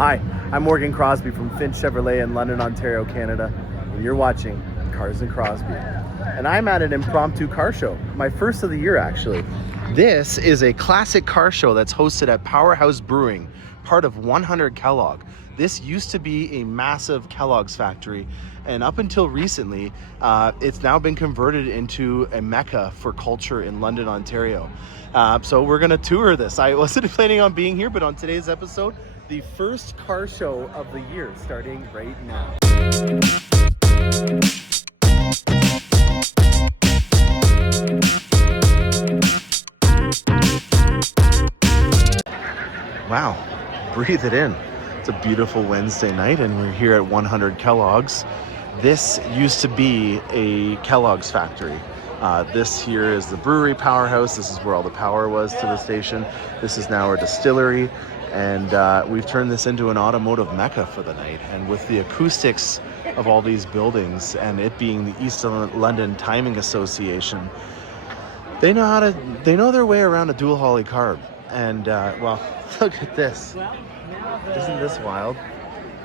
Hi, I'm Morgan Crosby from Finch Chevrolet in London, Ontario, Canada, and you're watching Cars and Crosby. And I'm at an impromptu car show, my first of the year actually. This is a classic car show that's hosted at Powerhouse Brewing, part of 100 Kellogg. This used to be a massive Kellogg's factory, and up until recently, it's now been converted into a mecca for culture in London, Ontario. So we're gonna tour this. I wasn't planning on being here, but on today's episode, the first car show of the year starting right now. Wow, breathe it in. It's a beautiful Wednesday night and we're here at 100 Kellogg's. This used to be a Kellogg's factory. This here is the brewery powerhouse. This is where all the power was to the station. This is now our distillery. And we've turned this into an automotive mecca for the night. And with the acoustics of all these buildings and it being the East London Timing Association, they know their way around a dual Holly carb. And well, look at this. Isn't this wild?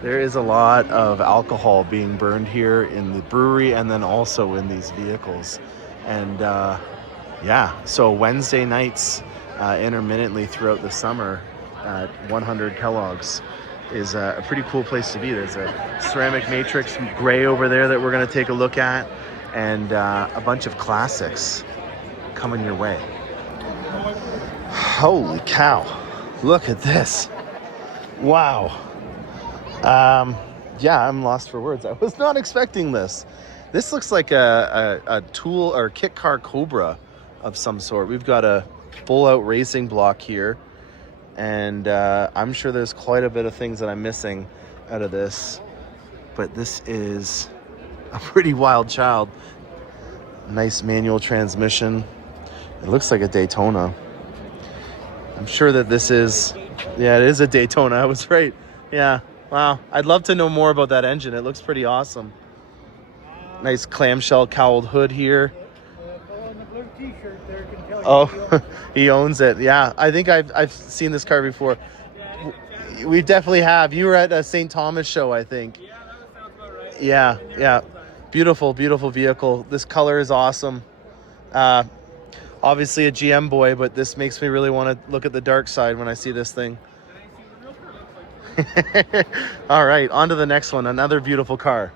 There is a lot of alcohol being burned here in the brewery and then also in these vehicles. And yeah, so Wednesday nights intermittently throughout the summer at 100 Kellogg's is a pretty cool place to be. There's a ceramic matrix gray over there that we're going to take a look at, and a bunch of classics coming your way. Holy cow, look at this. Wow. Yeah, I'm lost for words. I was not expecting this. This looks like a tool or kit car Cobra of some sort. We've got a full out racing block here, and I'm sure there's quite a bit of things that I'm missing out of this, but this is a pretty wild child. Nice manual transmission. It looks like a Daytona. I'm sure that this is, yeah, it is a Daytona. I was right. Yeah, wow. I'd love to know more about that engine. It looks pretty awesome. Nice clamshell cowled hood here. Oh, he owns it. Yeah, I think I've seen this car before. We definitely have. You were at a St. Thomas show, I think. Yeah, that sounds about right. Yeah. Beautiful, beautiful vehicle. This color is awesome. Obviously a GM boy, but this makes me really want to look at the dark side when I see this thing. All right, on to the next one. Another beautiful car.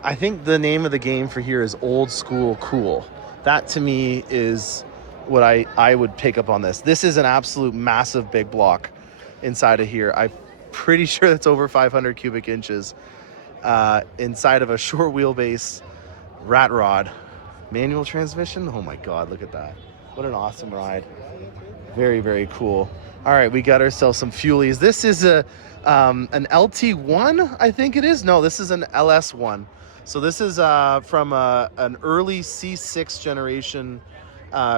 I think the name of the game for here is old school cool. That to me is what I would pick up on this. This is an absolute massive big block inside of here. I'm pretty sure that's over 500 cubic inches inside of a short wheelbase rat rod. Manual transmission. Oh my God, look at that. What an awesome ride. Very, very cool. All right, we got ourselves some fuelies. This is an LT1, I think it is. No, this is an LS1. So this is from an early C6 generation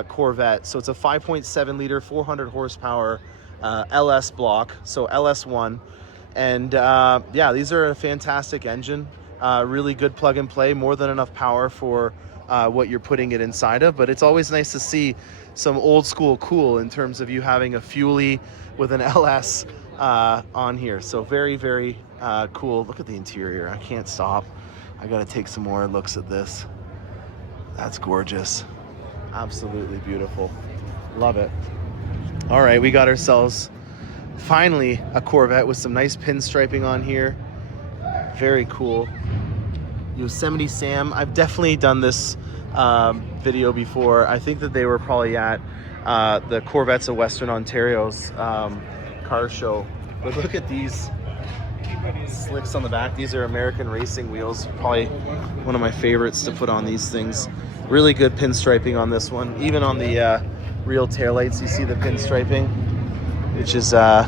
Corvette. So it's a 5.7 liter, 400 horsepower LS block. So LS1. And yeah, these are a fantastic engine. Really good plug and play, more than enough power for what you're putting it inside of. But it's always nice to see some old school cool in terms of you having a fuelie with an LS on here. So very, very cool. Look at the interior. I can't stop. I gotta take some more looks at this. That's gorgeous. Absolutely beautiful. Love it. All right, we got ourselves finally a Corvette with some nice pinstriping on here. Very cool. Yosemite Sam. I've definitely done this video before. I think that they were probably at the Corvettes of Western Ontario's car show. But look at these slicks on the back. These are American racing wheels. Probably one of my favorites to put on these things. Really good pinstriping on this one. Even on the real taillights, you see the pinstriping, which is a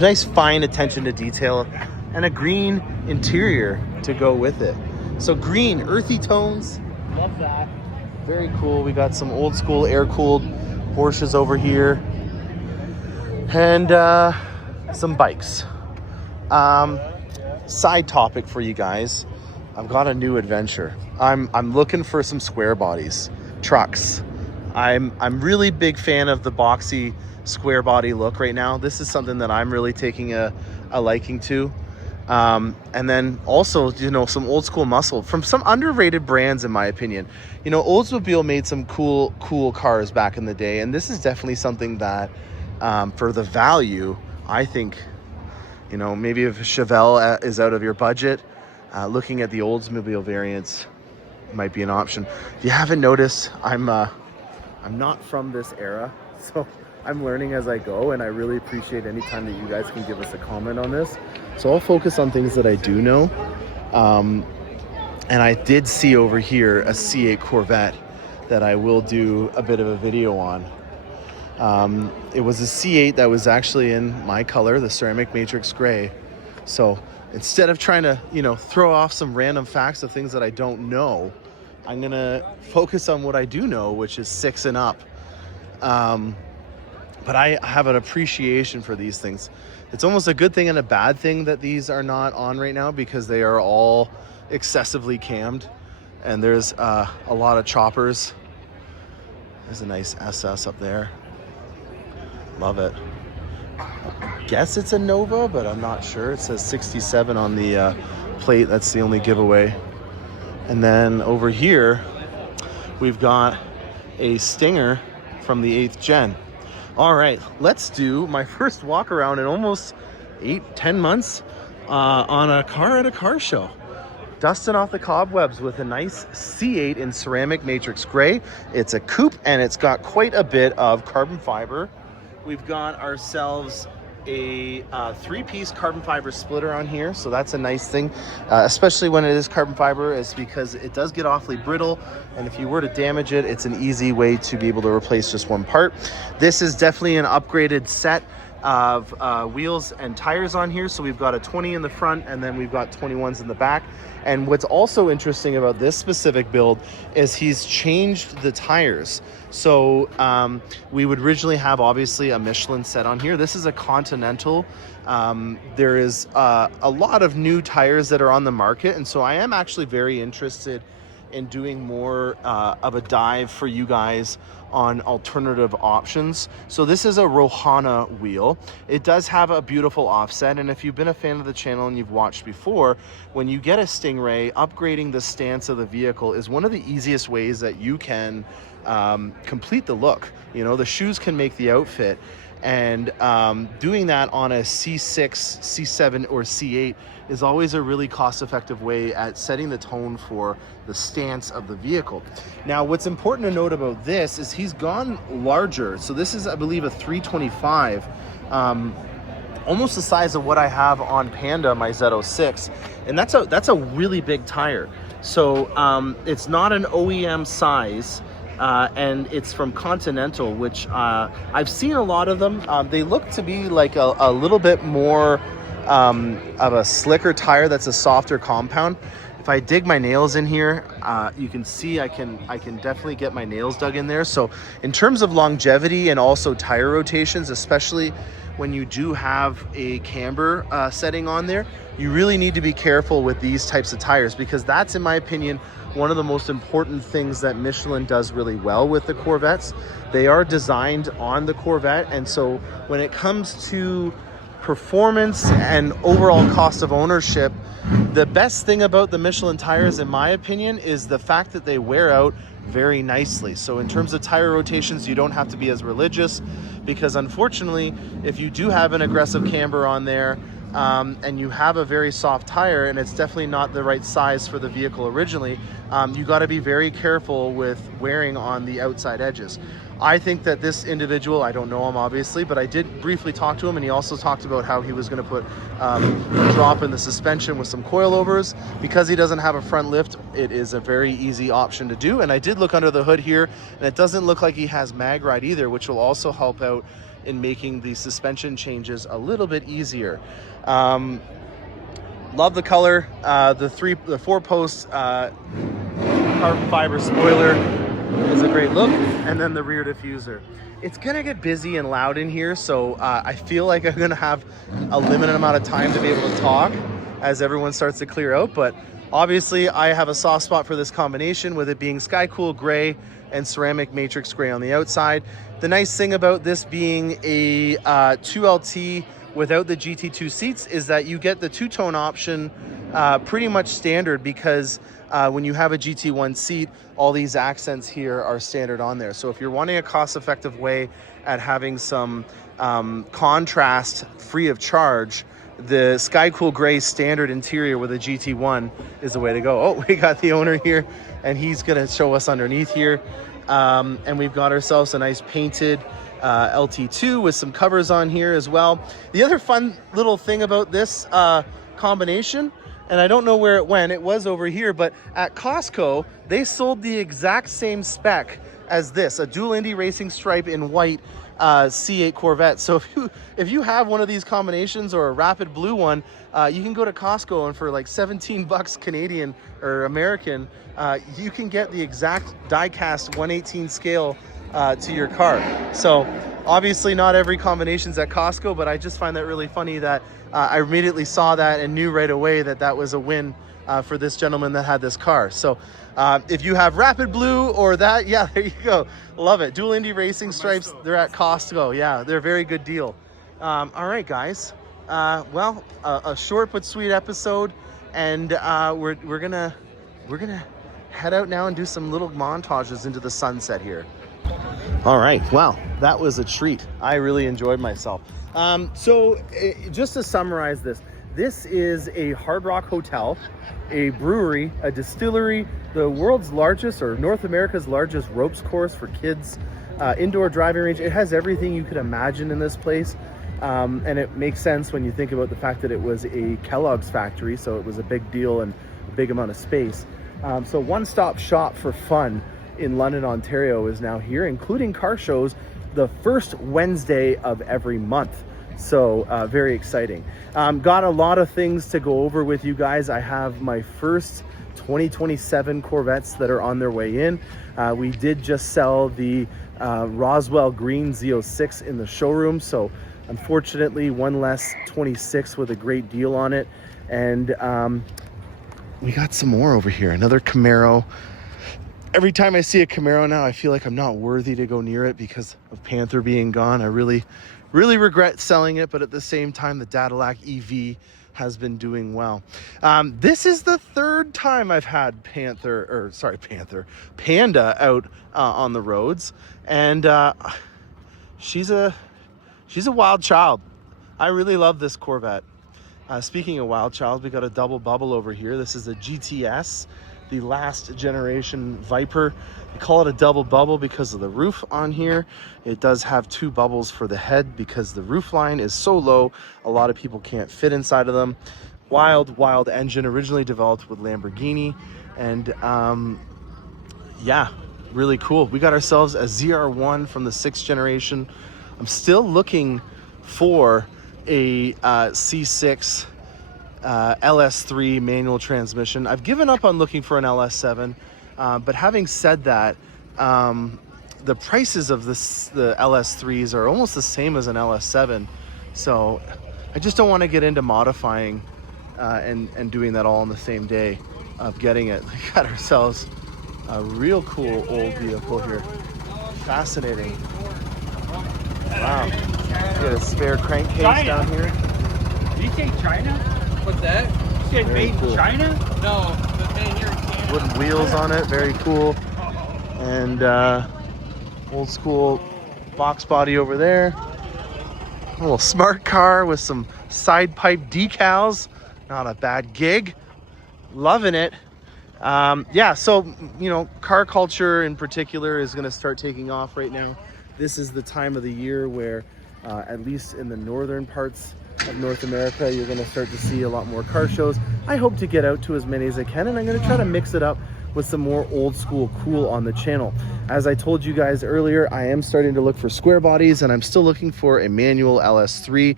nice fine attention to detail, and a green interior to go with it. So green, earthy tones. Love that. Very cool. We got some old school air-cooled Porsches over here. And some bikes. Side topic for you guys. I've got a new adventure. I'm looking for some square bodies, trucks. I'm really big fan of the boxy square body look right now. This is something that I'm really taking a liking to. And then also, you know, some old school muscle from some underrated brands, in my opinion. You know, Oldsmobile made some cool cars back in the day, and this is definitely something that, for the value, I think, you know, maybe if Chevelle is out of your budget, looking at the Oldsmobile variants might be an option. If you haven't noticed, I'm not from this era, so I'm learning as I go, and I really appreciate any time that you guys can give us a comment on this. So I'll focus on things that I do know. And I did see over here a C8 Corvette that I will do a bit of a video on. It was a C8 that was actually in my color, the ceramic matrix gray. So instead of trying to, you know, throw off some random facts of things that I don't know, I'm gonna focus on what I do know, which is 6 and up. But I have an appreciation for these things. It's almost a good thing and a bad thing that these are not on right now, because they are all excessively cammed, and there's a lot of choppers. There's a nice SS up there. Love it. I guess it's a Nova, but I'm not sure. It says 67 on the plate. That's the only giveaway. And then over here, we've got a Stinger from the 8th gen. All right, let's do my first walk around in almost 8-10 months on a car at a car show. Dusting off the cobwebs with a nice C8 in ceramic matrix gray. It's a coupe, and it's got quite a bit of carbon fiber. We've got ourselves a 3-piece carbon fiber splitter on here, so that's a nice thing, especially when it is carbon fiber, is because it does get awfully brittle, and if you were to damage it, it's an easy way to be able to replace just one part. This is definitely an upgraded set of wheels and tires on here. So we've got a 20 in the front, and then we've got 21s in the back. And what's also interesting about this specific build is he's changed the tires. So we would originally have obviously a Michelin set on here. This is a Continental. There is a lot of new tires that are on the market, and so I am actually very interested in doing more of a dive for you guys on alternative options. So this is a Rohana wheel. It does have a beautiful offset, and if you've been a fan of the channel and you've watched before, when you get a Stingray, upgrading the stance of the vehicle is one of the easiest ways that you can complete the look. You know, the shoes can make the outfit, and doing that on a C6, C7, or C8 is always a really cost-effective way at setting the tone for the stance of the vehicle. Now, what's important to note about this is he's gone larger. So this is, I believe, a 325, almost the size of what I have on Panda, my Z06, and that's a really big tire. So it's not an OEM size. And it's from Continental, which I've seen a lot of them. They look to be like a little bit more of a slicker tire that's a softer compound. If I dig my nails in here, you can see I can definitely get my nails dug in there. So in terms of longevity and also tire rotations, especially when you do have a camber setting on there, you really need to be careful with these types of tires, because that's, in my opinion, one of the most important things that Michelin does really well with the Corvettes. They are designed on the Corvette, and so when it comes to performance and overall cost of ownership, the best thing about the Michelin tires, in my opinion, is the fact that they wear out very nicely. So in terms of tire rotations, you don't have to be as religious, because unfortunately, if you do have an aggressive camber on there, and you have a very soft tire, and it's definitely not the right size for the vehicle originally, you got to be very careful with wearing on the outside edges. I think that this individual, I don't know him obviously, but I did briefly talk to him, and he also talked about how he was going to put a drop in the suspension with some coilovers. Because he doesn't have a front lift, it is a very easy option to do. And I did look under the hood here, and it doesn't look like he has mag ride either, which will also help out in making the suspension changes a little bit easier. Love the color. The 4-post carbon fiber spoiler is a great look, and then the rear diffuser. It's gonna get busy and loud in here, so I feel like I'm gonna have a limited amount of time to be able to talk as everyone starts to clear out, but Obviously, I have a soft spot for this combination with it being Sky Cool Gray and Ceramic Matrix Gray on the outside. The nice thing about this being a 2LT without the GT2 seats is that you get the two-tone option pretty much standard, because when you have a GT1 seat, all these accents here are standard on there. So if you're wanting a cost-effective way at having some contrast free of charge, the Sky Cool Gray standard interior with a GT1 is the way to go. Oh, we got the owner here, and he's gonna show us underneath here. And we've got ourselves a nice painted LT2 with some covers on here as well. The other fun little thing about this combination, and I don't know where it went, it was over here, but at Costco, they sold the exact same spec as this, a dual Indy racing stripe in white C8 Corvette. So if you have one of these combinations or a rapid blue one, you can go to Costco, and for like 17 bucks Canadian or American, you can get the exact die-cast 1/18 scale to your car. So obviously not every combination's at Costco, but I just find that really funny that I immediately saw that and knew right away that that was a win for this gentleman that had this car. So if you have rapid blue or that, yeah, there you go. Love it. Dual Indy racing stripes, they're at Costco. Yeah, they're a very good deal. All right, guys. Well, a short but sweet episode, and we're gonna head out now and do some little montages into the sunset here. All right, well, that was a treat. I really enjoyed myself. So just to summarize this is a Hard Rock hotel, a brewery, a distillery, the world's largest, or North America's largest ropes course for kids, indoor driving range. It has everything you could imagine in this place. And it makes sense when you think about the fact that it was a Kellogg's factory, so it was a big deal and a big amount of space. So one-stop shop for fun in London, Ontario is now here, including car shows the first Wednesday of every month. So very exciting. Got a lot of things to go over with you guys. I have my first 2027 Corvettes that are on their way in. We did just sell the Roswell Green Z06 in the showroom, so unfortunately one less 26 with a great deal on it. And we got some more over here, another Camaro. Every time I see a Camaro now, I feel like I'm not worthy to go near it because of Panther being gone. I really regret selling it, but at the same time, the Cadillac EV has been doing well. This is the third time I've had Panda out on the roads, and she's a wild child. I really love this Corvette. Speaking of wild child, we got a double bubble over here. This is a GTS, the last generation Viper. They call it a double bubble because of the roof on here. It does have two bubbles for the head because the roof line is so low, a lot of people can't fit inside of them. Wild engine, originally developed with Lamborghini. And yeah, really cool. We got ourselves a ZR1 from the 6th generation. I'm still looking for a C6 LS3 manual transmission. I've given up on looking for an LS7, but having said that, the prices of the LS3s are almost the same as an LS7, so I just don't want to get into modifying and doing that all on the same day of getting it. We got ourselves a real cool old vehicle here. Fascinating. Wow. Get a spare crankcase down here. Did you say China? What's that? You said Very made cool. in China? No, but made here in Canada. Wooden wheels on it, very cool. And old school box body over there. A little smart car with some side pipe decals. Not a bad gig. Loving it. Yeah, so, you know, car culture in particular is going to start taking off right now. This is the time of the year where, at least in the northern parts of North America, you're going to start to see a lot more car shows. I hope to get out to as many as I can, and I'm going to try to mix it up with some more old school cool on the channel. As I told you guys earlier, I am starting to look for square bodies, and I'm still looking for a manual LS3,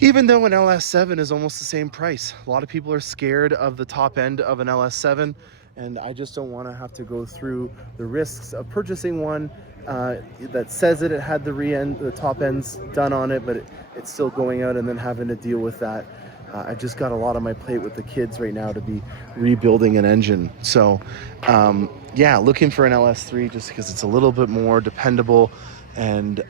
even though an LS7 is almost the same price. A lot of people are scared of the top end of an LS7, and I just don't want to have to go through the risks of purchasing one that says that it had the top ends done on it, but it's still going out, and then having to deal with that I just got a lot on my plate with the kids right now to be rebuilding an engine. So yeah, looking for an LS3 just because it's a little bit more dependable, and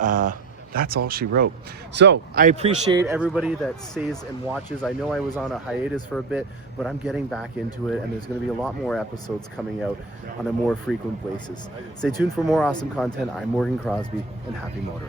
that's all she wrote. So I appreciate everybody that stays and watches. I know I was on a hiatus for a bit, but I'm getting back into it, and there's going to be a lot more episodes coming out on a more frequent basis. Stay tuned for more awesome content. I'm Morgan Crosby, and happy motoring.